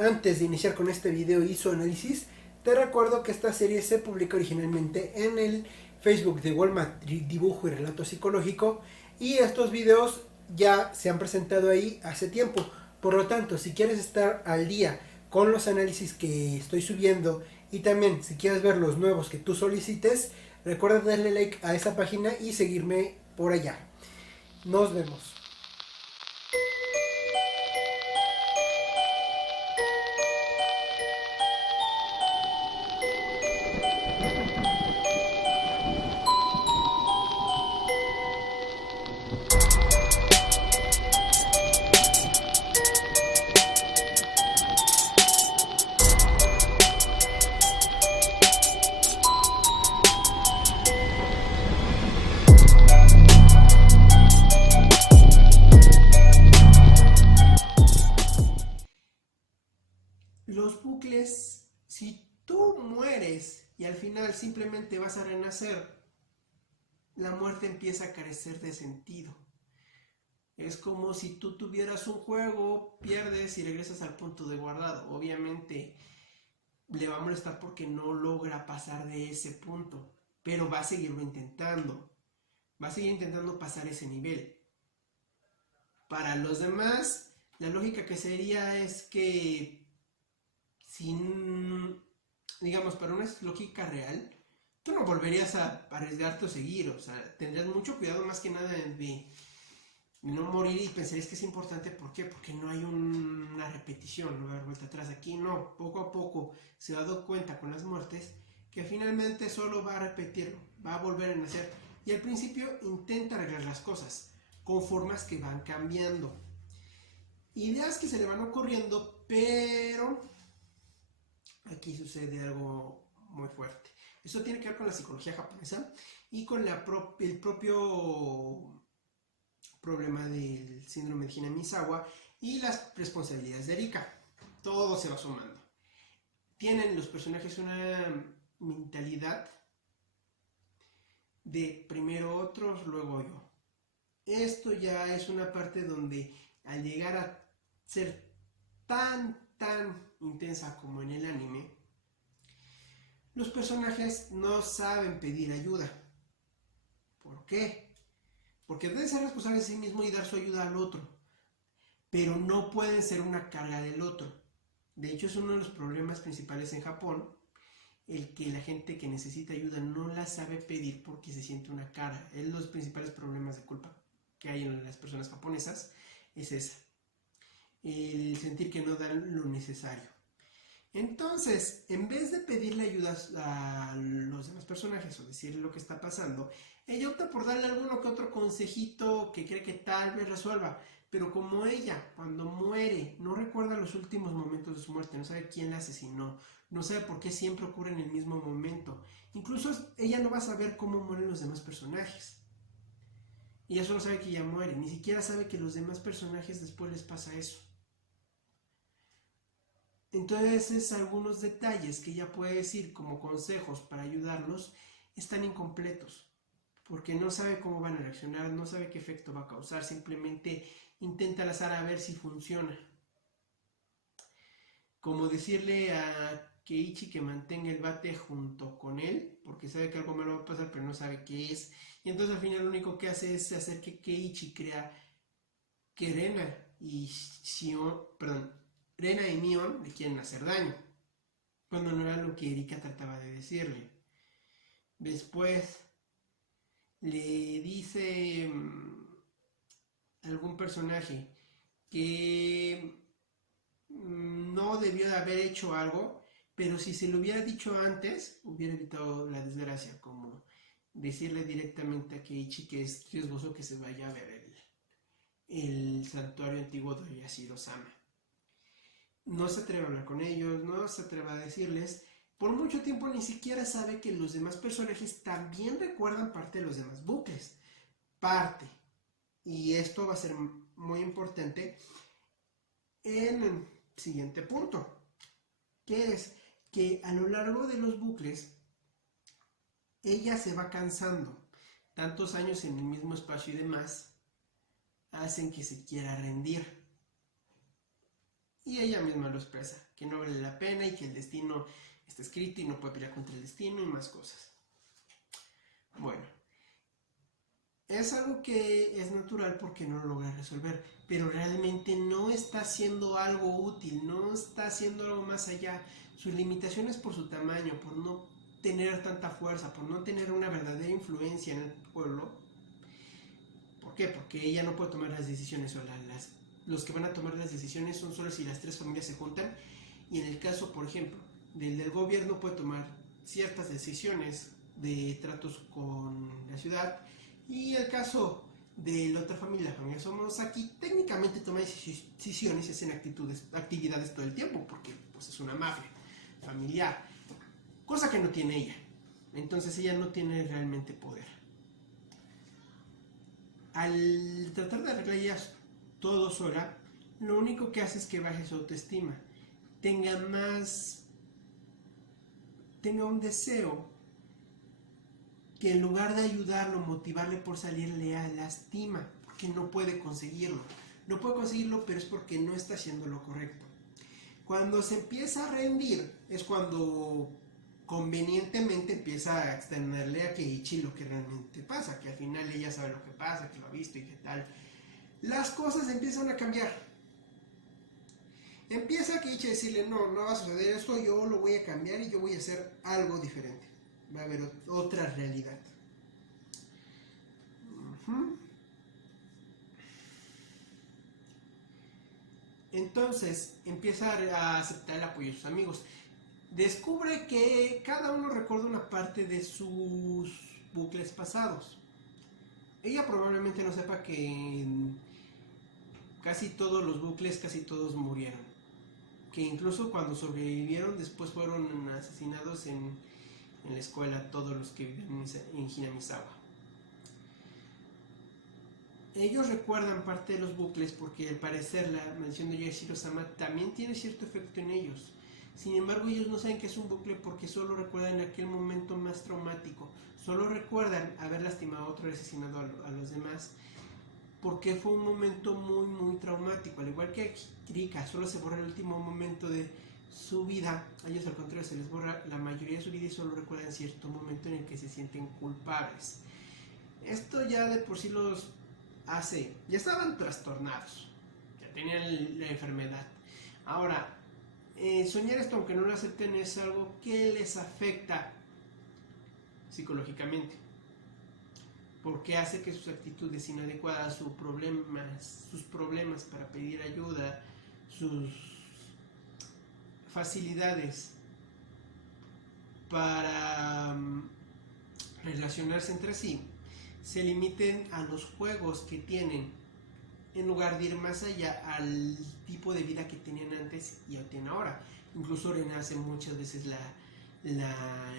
Antes de iniciar con este video y su análisis, te recuerdo que esta serie se publica originalmente en el Facebook de Walmart Dibujo y Relato Psicológico, y estos videos ya se han presentado ahí hace tiempo. Por lo tanto, si quieres estar al día con los análisis que estoy subiendo y también si quieres ver los nuevos que tú solicites, recuerda darle like a esa página y seguirme por allá. Nos vemos. Los bucles, si tú mueres y al final simplemente vas a renacer, la muerte empieza a carecer de sentido. Es como si tú tuvieras un juego, pierdes y regresas al punto de guardado. Obviamente le va a molestar porque no logra pasar de ese punto, pero va a seguirlo intentando. Va a seguir intentando pasar ese nivel. Para los demás, la lógica que sería es que digamos, para una lógica real, tú no volverías a arriesgarte o seguir, o sea, tendrías mucho cuidado más que nada de no morir, y pensarías que es importante. ¿Por qué? Porque no hay una repetición, no va a haber vuelta atrás. Aquí no, poco a poco se va a dar cuenta con las muertes que finalmente solo va a repetirlo, va a volver a nacer, y al principio intenta arreglar las cosas con formas que van cambiando, ideas que se le van ocurriendo, pero aquí sucede algo muy fuerte. Eso tiene que ver con la psicología japonesa y con el propio problema del síndrome de Hinamizawa y las responsabilidades de Erika. Todo se va sumando. Tienen los personajes una mentalidad de primero otros, luego yo. Esto ya es una parte donde al llegar a ser tan intensa como en el anime, los personajes no saben pedir ayuda. ¿Por qué? Porque deben ser responsables de sí mismo y dar su ayuda al otro, pero no pueden ser una carga del otro. De hecho, es uno de los problemas principales en Japón, el que la gente que necesita ayuda no la sabe pedir porque se siente una carga. Es los principales problemas de culpa que hay en las personas japonesas, es esa, el sentir que no dan lo necesario. Entonces, en vez de pedirle ayuda a los demás personajes o decirle lo que está pasando, ella opta por darle alguno que otro consejito que cree que tal vez resuelva. Pero como ella, cuando muere, no recuerda los últimos momentos de su muerte, no sabe quién la asesinó, no sabe por qué siempre ocurre en el mismo momento. Incluso ella no va a saber cómo mueren los demás personajes. Ella solo sabe que ella muere, ni siquiera sabe que los demás personajes después les pasa eso. Entonces, algunos detalles que ella puede decir como consejos para ayudarlos están incompletos, porque no sabe cómo van a reaccionar, no sabe qué efecto va a causar, simplemente intenta al azar a ver si funciona. Como decirle a Keiichi que mantenga el bate junto con él, porque sabe que algo malo va a pasar, pero no sabe qué es. Y entonces al final lo único que hace es hacer que Keiichi crea que Rena y Mion le quieren hacer daño, cuando no era lo que Erika trataba de decirle. Después le dice algún personaje que no debió de haber hecho algo, pero si se lo hubiera dicho antes, hubiera evitado la desgracia, como decirle directamente a Keiichi que es riesgoso que se vaya a ver el santuario antiguo de Yashiro-sama. No se atreve a hablar con ellos, no se atreve a decirles. Por mucho tiempo ni siquiera sabe que los demás personajes también recuerdan parte de los demás bucles. Parte. Y esto va a ser muy importante en el siguiente punto, que es que a lo largo de los bucles ella se va cansando. Tantos años en el mismo espacio y demás hacen que se quiera rendir. y ella misma lo expresa, que no vale la pena y que el destino está escrito y no puede pelear contra el destino y más cosas. Bueno, es algo que es natural porque no lo logra resolver, pero realmente no está haciendo algo útil, no está haciendo algo más allá. Sus limitaciones por su tamaño, por no tener tanta fuerza, por no tener una verdadera influencia en el pueblo. ¿Por qué? Porque ella no puede tomar las decisiones sola. Los que van a tomar las decisiones son solo si las tres familias se juntan. Y en el caso, por ejemplo, del gobierno puede tomar ciertas decisiones de tratos con la ciudad. Y el caso de la otra familia, la familia Somosaki, técnicamente toma decisiones y hacen actividades todo el tiempo, porque pues, es una mafia familiar, cosa que no tiene ella. Entonces ella no tiene realmente poder. Al tratar de arreglar ella todo sola, lo único que hace es que baje su autoestima, tenga un deseo que en lugar de ayudarlo, motivarle por salir, le lastima, porque no puede conseguirlo. No puede conseguirlo, pero es porque no está haciendo lo correcto. Cuando se empieza a rendir, es cuando convenientemente empieza a externarle a Keiichi lo que realmente pasa, que al final ella sabe lo que pasa, que lo ha visto y qué tal. Las cosas empiezan a cambiar. Empieza Keiichi a decirle, no va a suceder esto, yo lo voy a cambiar y yo voy a hacer algo diferente. Va a haber otra realidad. Entonces empieza a aceptar el apoyo de sus amigos. Descubre que cada uno recuerda una parte de sus bucles pasados. Ella probablemente no sepa que casi todos los bucles, casi todos murieron. Que incluso cuando sobrevivieron, después fueron asesinados en la escuela todos los que viven en Hinamizawa. Ellos recuerdan parte de los bucles porque al parecer la maldición de Yoshiro-sama también tiene cierto efecto en ellos. Sin embargo, ellos no saben que es un bucle porque solo recuerdan aquel momento más traumático. Solo recuerdan haber lastimado a otro y asesinado a los demás porque fue un momento muy muy traumático. Al igual que Rika, solo se borra el último momento de su vida. A ellos al contrario se les borra la mayoría de su vida y solo recuerdan cierto momento en el que se sienten culpables. Esto ya de por sí los hace, ya estaban trastornados, ya tenían la enfermedad. Ahora, soñar esto, aunque no lo acepten, es algo que les afecta psicológicamente, porque hace que sus actitudes inadecuadas, sus problemas para pedir ayuda, sus facilidades para relacionarse entre sí, se limiten a los juegos que tienen en lugar de ir más allá al tipo de vida que tenían antes y tienen ahora. Incluso Ren hace muchas veces la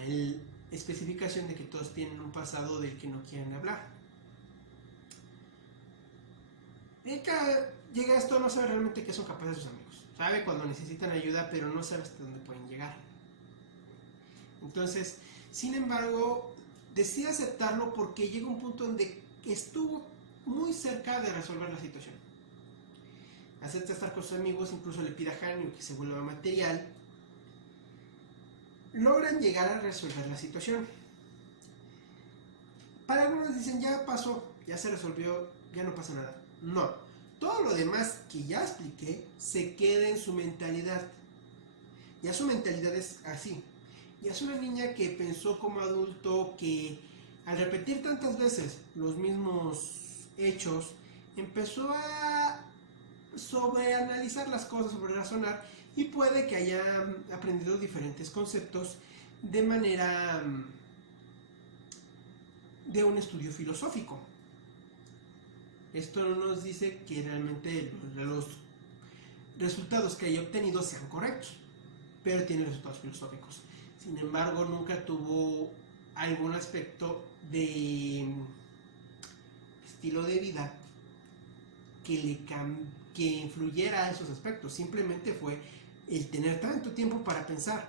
especificación de que todos tienen un pasado del que no quieren hablar. Rika llega a esto, no sabe realmente qué son capaces sus amigos. Sabe cuando necesitan ayuda, pero no sabe hasta dónde pueden llegar. Entonces, sin embargo, decide aceptarlo porque llega un punto donde estuvo muy cerca de resolver la situación. Acepta estar con sus amigos, incluso le pide a Hanyu que se vuelva material. Logran llegar a resolver la situación. Para algunos dicen, ya pasó, ya se resolvió, ya no pasa nada. No, todo lo demás que ya expliqué se queda en su mentalidad. Ya su mentalidad es así. Ya es una niña que pensó como adulto que al repetir tantas veces los mismos hechos, empezó a sobreanalizar las cosas, sobre razonar, y puede que haya aprendido diferentes conceptos de manera de un estudio filosófico. Esto no nos dice que realmente los resultados que haya obtenido sean correctos, pero tiene resultados filosóficos. Sin embargo, nunca tuvo algún aspecto de estilo de vida que influyera a esos aspectos. Simplemente fue el tener tanto tiempo para pensar.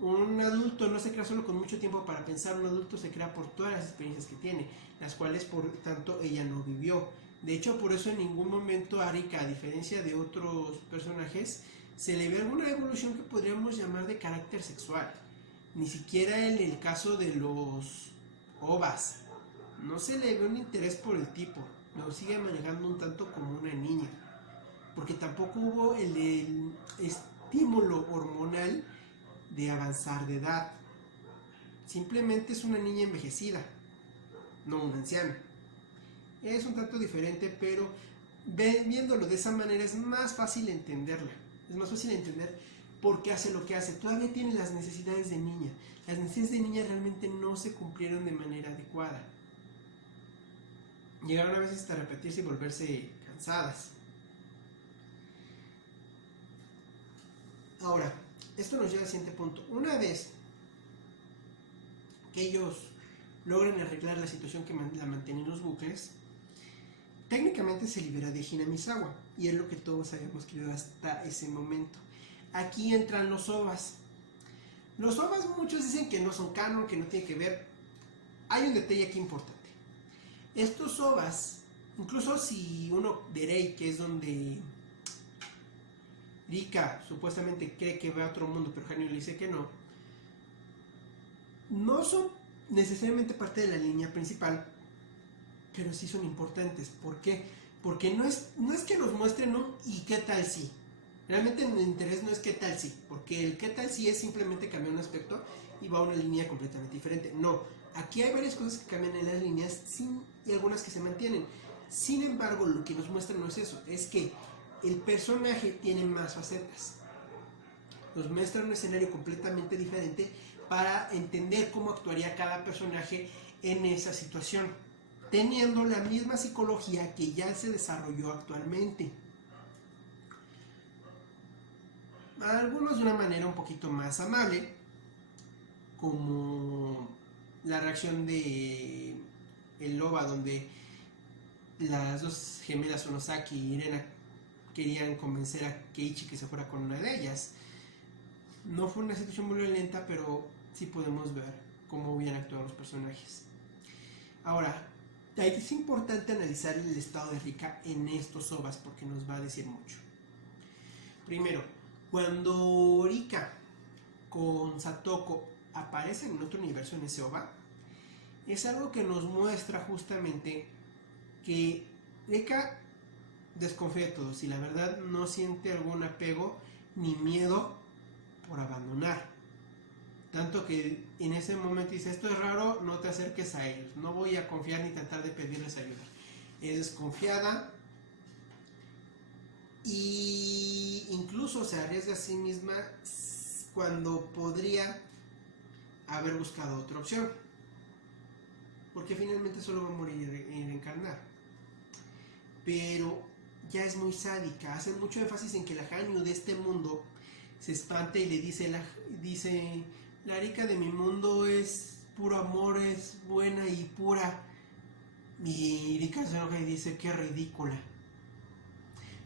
Un adulto no se crea solo con mucho tiempo para pensar, un adulto se crea por todas las experiencias que tiene, las cuales por tanto ella no vivió. De hecho, por eso en ningún momento a Rika, a diferencia de otros personajes, se le ve alguna evolución que podríamos llamar de carácter sexual. Ni siquiera en el caso de los ovas. No se le ve un interés por el tipo. Lo sigue manejando un tanto como una niña. Porque tampoco hubo el estímulo hormonal de avanzar de edad. Simplemente es una niña envejecida, no una anciana. Es un tanto diferente, pero viéndolo de esa manera es más fácil entenderla. Es más fácil entender por qué hace lo que hace. Todavía tiene las necesidades de niña. Las necesidades de niña realmente no se cumplieron de manera adecuada. Llegaron a veces hasta repetirse y volverse cansadas. Ahora, esto nos lleva al siguiente punto. Una vez que ellos logran arreglar la situación que la mantiene en los bucles, técnicamente se libera de Hinamizawa, y es lo que todos habíamos querido hasta ese momento. Aquí entran los ovas. Los ovas muchos dicen que no son canon, que no tienen que ver. Hay un detalle aquí importante. Estos ovas, incluso si uno de Rei, que es donde Rika supuestamente cree que va a otro mundo, pero Hanyu le dice que no, no son necesariamente parte de la línea principal, pero sí son importantes. ¿Por qué? Porque no es que nos muestren un y qué tal si. Realmente el interés no es qué tal si, porque el qué tal si es simplemente cambiar un aspecto y va a una línea completamente diferente. No, aquí hay varias cosas que cambian en las líneas y algunas que se mantienen. Sin embargo, lo que nos muestra no es eso, es que el personaje tiene más facetas. Nos muestra un escenario completamente diferente para entender cómo actuaría cada personaje en esa situación, teniendo la misma psicología que ya se desarrolló actualmente. Algunos de una manera un poquito más amable, como la reacción de el Loba, donde las dos gemelas Onosaki y Irena querían convencer a Keiichi que se fuera con una de ellas. No fue una situación muy violenta, pero sí podemos ver cómo hubieran actuado los personajes. Ahora, es importante analizar el estado de Rika en estos ovas porque nos va a decir mucho. Primero, cuando Rika con Satoko aparecen en otro universo en ese ova, es algo que nos muestra justamente que Rika desconfía de todos y la verdad no siente algún apego ni miedo por abandonar. Tanto que en ese momento dice, esto es raro, no te acerques a ellos, no voy a confiar ni tratar de pedirles ayuda. Es desconfiada y incluso se arriesga a sí misma cuando podría haber buscado otra opción, porque finalmente solo va a morir en reencarnar. Pero ya es muy sádica, hace mucho énfasis en que la Hanyu de este mundo se espanta y le dice, la Rika de mi mundo es puro amor, es buena y pura. Y Rika se enoja y dice, qué ridícula.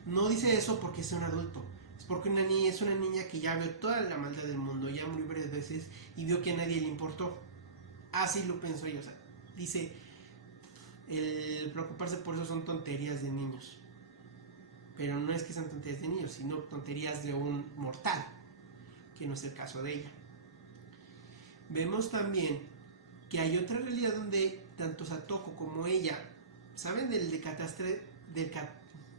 No dice eso porque es un adulto, es porque es una niña que ya vio toda la maldad del mundo, ya murió varias veces y vio que a nadie le importó. Así lo pensó ella, o sea, dice, el preocuparse por eso son tonterías de niños. Pero no es que sean tonterías de niños, sino tonterías de un mortal, que no es el caso de ella. Vemos también que hay otra realidad donde tanto Satoko como ella saben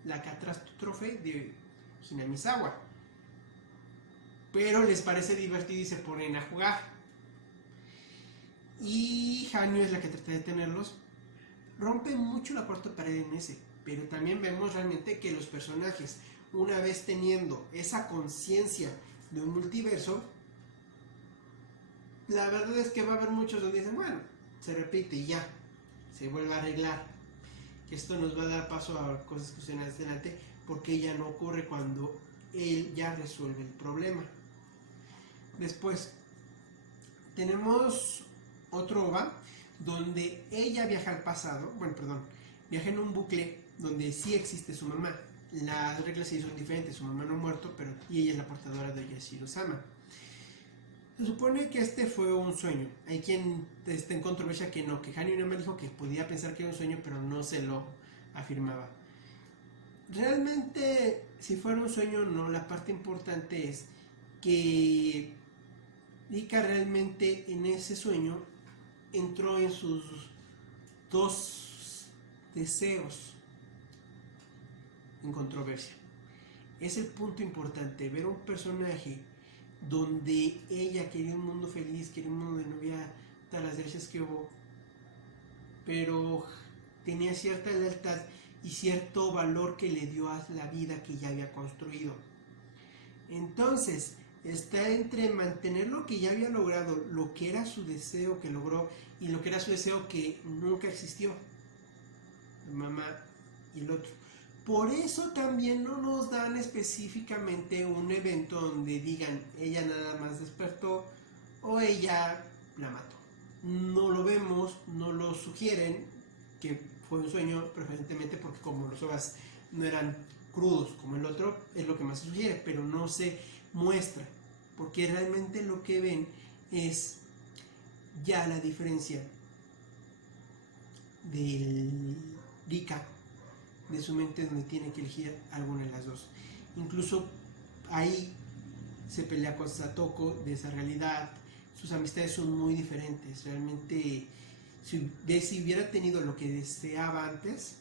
la catástrofe de Hinamizawa, pero les parece divertido y se ponen a jugar. Y Hanyu es la que trata de detenerlos. Rompe mucho la cuarta pared en ese, pero también vemos realmente que los personajes, una vez teniendo esa conciencia de un multiverso, la verdad es que va a haber muchos donde dicen, bueno, se repite y ya, se vuelve a arreglar. Que esto nos va a dar paso a cosas que suceden adelante, porque ya no ocurre cuando él ya resuelve el problema. Después, tenemos otro OVA donde ella viaja al pasado, viaja en un bucle donde sí existe su mamá. Las reglas sí son diferentes, su mamá no ha muerto, pero y ella es la portadora de Yashiro-sama. Se supone que este fue un sueño. Hay quien está en controversia que no, que Hanyu no me dijo que podía pensar que era un sueño, pero no se lo afirmaba. Realmente, si fuera un sueño, no. La parte importante es que Rika realmente en ese sueño entró en sus dos deseos en controversia. Es el punto importante, ver un personaje donde ella quería un mundo feliz, quería un mundo de novia, todas las derechas que hubo, pero tenía cierta lealtad y cierto valor que le dio a la vida que ya había construido. Entonces, está entre mantener lo que ya había logrado, lo que era su deseo que logró y lo que era su deseo que nunca existió, la mamá y el otro. Por eso también no nos dan específicamente un evento donde digan ella nada más despertó o ella la mató. No lo vemos, no lo sugieren, que fue un sueño preferentemente porque como los ojos no eran crudos como el otro, es lo que más se sugiere, pero no se muestra, porque realmente lo que ven es ya la diferencia del Rika de su mente donde tiene que elegir alguna de las dos. Incluso ahí se pelea con Satoko de esa realidad, sus amistades son muy diferentes, realmente si hubiera tenido lo que deseaba antes,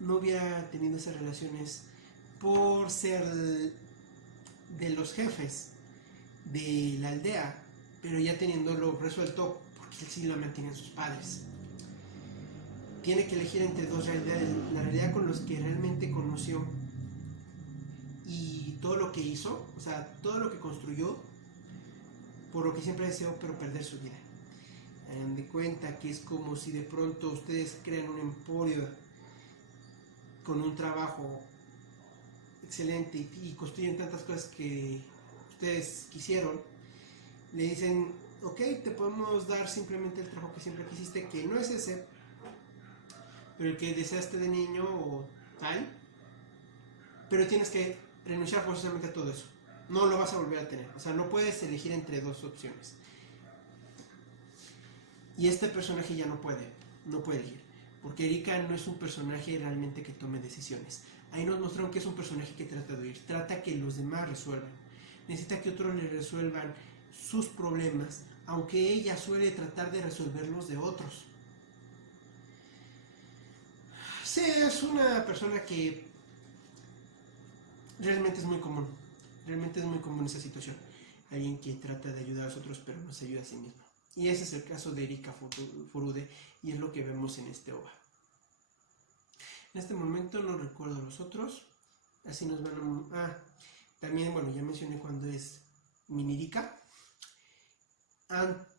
no hubiera tenido esas relaciones por ser de los jefes de la aldea, pero ya teniéndolo resuelto, porque él sí lo mantienen sus padres. Tiene que elegir entre dos realidades, la realidad con los que realmente conoció y todo lo que hizo, o sea, todo lo que construyó, por lo que siempre deseó, pero perder su vida. Hagan de cuenta que es como si de pronto ustedes crean un emporio con un trabajo excelente y construyen tantas cosas que ustedes quisieron, le dicen, ok, te podemos dar simplemente el trabajo que siempre quisiste, que no es ese, pero el que deseaste de niño o tal, pero tienes que renunciar forzosamente a todo eso. No lo vas a volver a tener. O sea, no puedes elegir entre dos opciones. Y este personaje ya no puede elegir. Porque Erika no es un personaje realmente que tome decisiones. Ahí nos mostraron que es un personaje que trata de huir. Trata que los demás resuelvan. Necesita que otros le resuelvan sus problemas, aunque ella suele tratar de resolverlos de otros. Sí, es una persona que realmente es muy común. Realmente es muy común esa situación. Alguien que trata de ayudar a los otros pero no se ayuda a sí mismo. Y ese es el caso de Erika Furude y es lo que vemos en este OVA. En este momento no recuerdo los otros. Así nos van a... también, bueno, ya mencioné cuando es Minirika,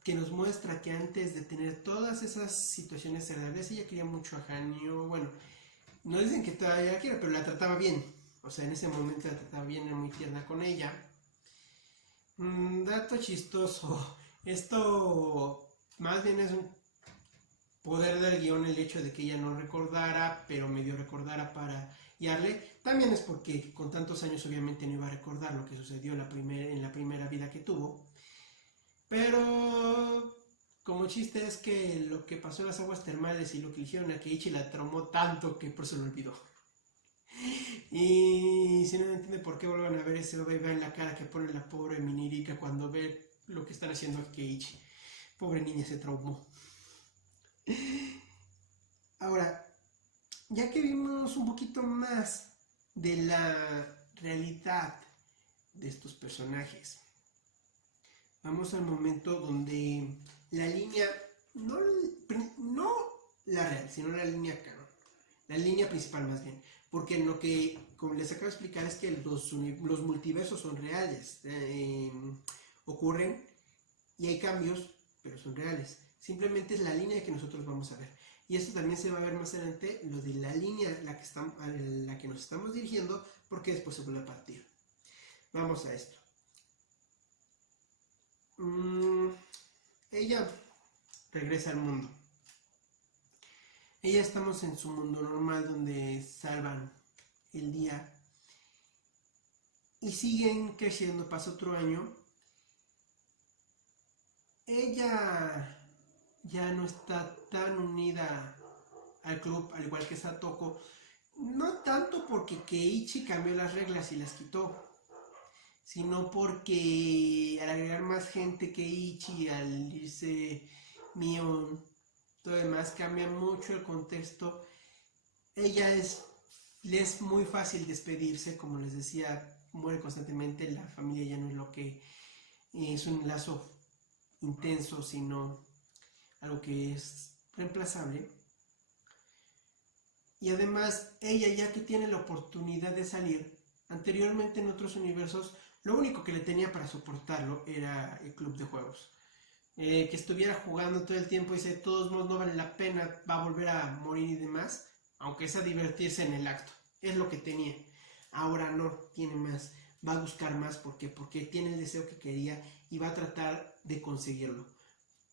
que nos muestra que antes de tener todas esas situaciones agradables, ella quería mucho a Hanyo. Bueno, no dicen que todavía la quiere, pero la trataba bien. O sea, en ese momento la trataba bien, era muy tierna con ella. Dato chistoso. Esto más bien es un poder del guión, el hecho de que ella no recordara, pero medio recordara para guiarle. También es porque con tantos años obviamente no iba a recordar lo que sucedió en la primera vida que tuvo. Pero como chiste es que lo que pasó en las aguas termales y lo que le hicieron a Keiichi la traumó tanto que por eso lo olvidó. Y si no entiende por qué vuelvan a ver ese OVA en la cara que pone la pobre Minirika cuando ve lo que están haciendo a Keiichi. Pobre niña, se traumó. Ahora, ya que vimos un poquito más de la realidad de estos personajes, vamos al momento donde la línea, no la real, sino la línea canon, la línea principal más bien, porque lo que, como les acabo de explicar, es que los multiversos son reales, ocurren y hay cambios, pero son reales. Simplemente es la línea que nosotros vamos a ver. Y esto también se va a ver más adelante, lo de la línea a la que nos estamos dirigiendo, porque después se vuelve a partir. Vamos a esto. Ella regresa al mundo. Ella estamos en su mundo normal donde salvan el día y siguen creciendo. Pasa otro año. Ella ya no está tan unida al club, al igual que Satoko, no tanto porque Keiichi cambió las reglas y las quitó, sino porque al agregar más gente Keiichi, al irse Mion, todo demás cambia mucho el contexto. Le es muy fácil despedirse, como les decía, muere constantemente, la familia ya no es lo que es un lazo intenso, sino algo que es reemplazable. Y además, ella ya que tiene la oportunidad de salir, anteriormente en otros universos, lo único que le tenía para soportarlo era el club de juegos. Que estuviera jugando todo el tiempo y de todos modos no vale la pena, va a volver a morir y demás, aunque sea divertirse en el acto. Es lo que tenía. Ahora no, tiene más. Va a buscar más. ¿Por qué? Porque tiene el deseo que quería y va a tratar de conseguirlo.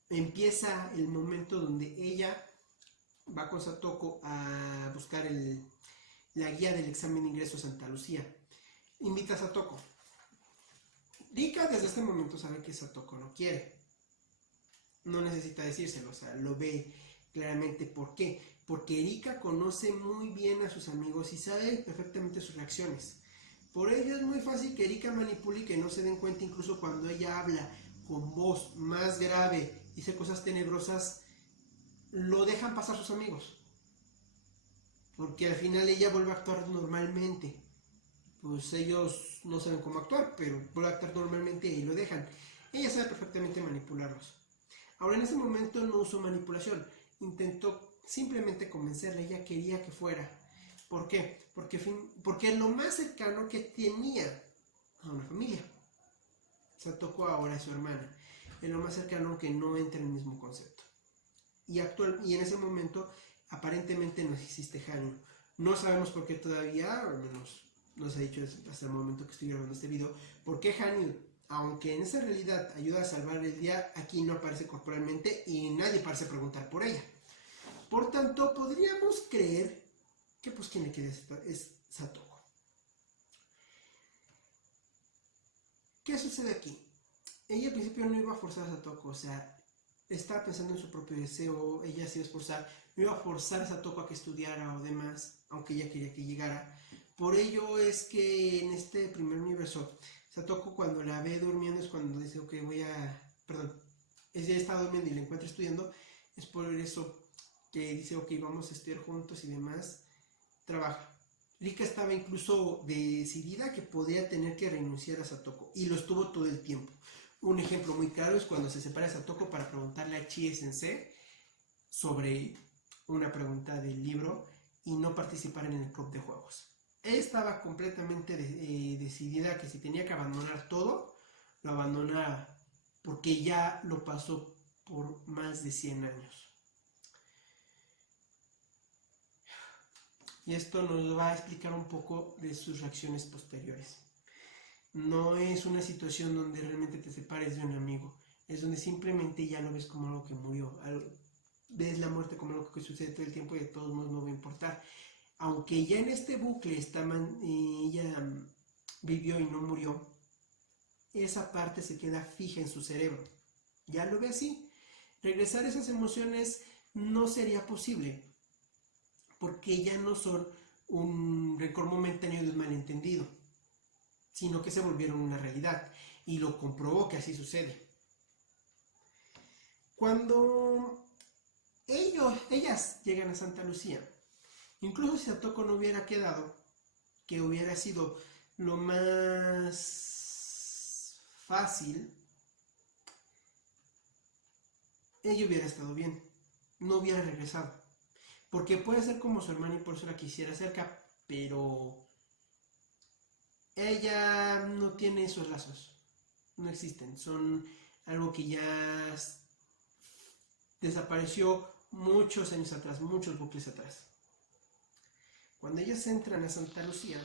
Empieza el momento donde ella va con Satoko a buscar la guía del examen de ingreso a Santa Lucía. Invita a Satoko. Rika desde este momento sabe que Satoko no quiere. No necesita decírselo, o sea, lo ve claramente. ¿Por qué? Porque Rika conoce muy bien a sus amigos y sabe perfectamente sus reacciones. Por ello es muy fácil que Rika manipule y que no se den cuenta, incluso cuando ella habla con voz más grave, dice cosas tenebrosas, lo dejan pasar sus amigos. Porque al final ella vuelve a actuar normalmente. Pues ellos no saben cómo actuar, pero vuelve a actuar normalmente y lo dejan. Ella sabe perfectamente manipularlos. Ahora en ese momento no usó manipulación, intentó simplemente convencerla, ella quería que fuera. ¿Por qué? Porque es lo más cercano que tenía a una familia. Satoko ahora es su hermana, es lo más cercano que no entra en el mismo concepto. Y en ese momento aparentemente no existe Hanyu. No sabemos por qué todavía, al menos no se ha dicho hasta el momento que estoy grabando este video, por qué Hanyu, aunque en esa realidad ayuda a salvar el día, aquí no aparece corporalmente y nadie parece preguntar por ella. Por tanto, podríamos creer que pues quien le queda es Satoko. ¿Qué sucede aquí? Ella al principio no iba a forzar a Satoko, o sea, estaba pensando en su propio deseo, ella se iba a esforzar, no iba a forzar a Satoko a que estudiara o demás, aunque ella quería que llegara. Por ello es que en este primer universo, Satoko cuando la ve durmiendo es cuando dice, ok, ella está durmiendo y la encuentra estudiando, es por eso que dice, ok, vamos a estudiar juntos y demás, trabaja. Rika estaba incluso decidida que podía tener que renunciar a Satoko, y lo estuvo todo el tiempo. Un ejemplo muy claro es cuando se separa de Satoko para preguntarle a Chie Sensei sobre una pregunta del libro y no participar en el club de juegos. Ella estaba completamente decidida que si tenía que abandonar todo, lo abandonara, porque ya lo pasó por más de 100 años. Y esto nos va a explicar un poco de sus reacciones posteriores. No es una situación donde realmente te separes de un amigo, es donde simplemente ya lo ves como algo que murió, ves la muerte como algo que sucede todo el tiempo y de todos modos no va a importar. Aunque ya en este bucle ella vivió y no murió, esa parte se queda fija en su cerebro. Ya lo ve así. Regresar esas emociones no sería posible, porque ya no son un rencor momentáneo de un malentendido, sino que se volvieron una realidad, y lo comprobó que así sucede. Cuando ellas llegan a Santa Lucía, incluso si Satoko no hubiera quedado, que hubiera sido lo más fácil, ella hubiera estado bien, no hubiera regresado. Porque puede ser como su hermana y por eso la quisiera cerca, pero ella no tiene esos lazos, no existen, son algo que ya desapareció muchos años atrás, muchos bucles atrás. Cuando ellas entran a Santa Lucía,